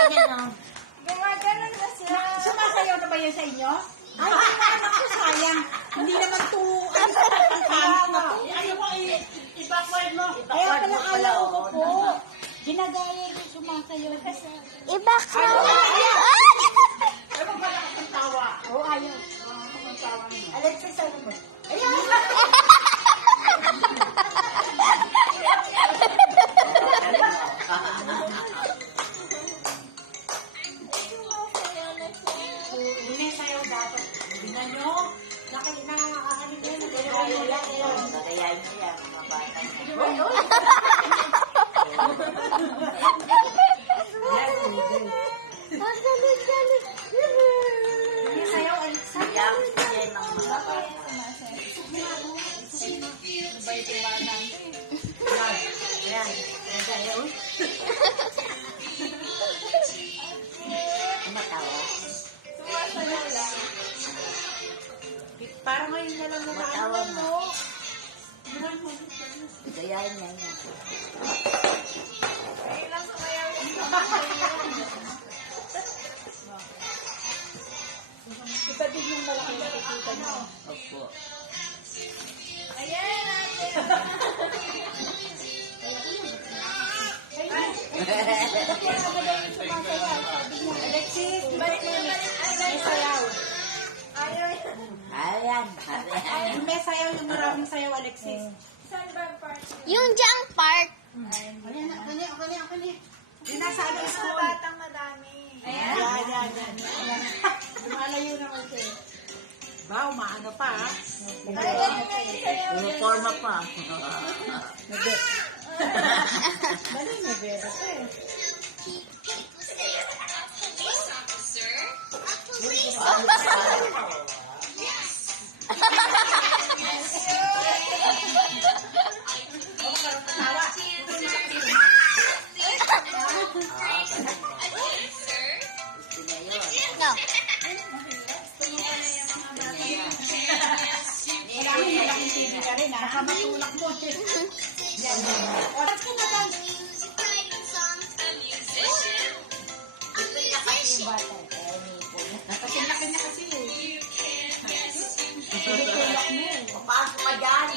Gumaganon na siya. Sumasayaw na ba yun sa inyo? Ay, anak ko sayang. Hindi naman to, ano sa pagkakain na to. Ayaw mo, i-backward mo. Kaya pala ayaw ko po. Ginagaya ko sumasayaw. Iba ka. Ayaw mo pala kang tawa. Oo, ayaw. Ang tawa niyo. Alexis, ano ba? Hindi sayaw dapat. Tingnan nyo. Nakakakanin nyo. Nagagawa lang yun. Nagayain mo yan, mga bata niya. Ang galing-galing. Hindi sayaw, Alexis. Kaya yan ng mga bata. Ayan. Ayan sayaw. Matawa. Para ngayon na lang Matawa naman mo. Gayain niya yan. Ilang sumayaw yung Iba din yung malaki na nakikita nyo. Opo. Ayan natin. Alexis, balik mo na. May sayaw. Ayaw. Ayan. Yung may sayaw, yung maraming sayaw, Alexis. Saan ba ang part? Yung junk part. Yung nasa ano Mga school. batang madami. Yan. Lumalayo na kasi. Ba, umaano pa ha? Uniforma pa. Bali, nabera pa eh. Gusto niya yun. No. Kailangan malaking TV ka rin ha? Baka matulak mo eh. Yan. Oras ko na lang. Gusto niya kasi yung bata. Kaya nipon. Kasi laki na kasi eh. Papasok ka dyan.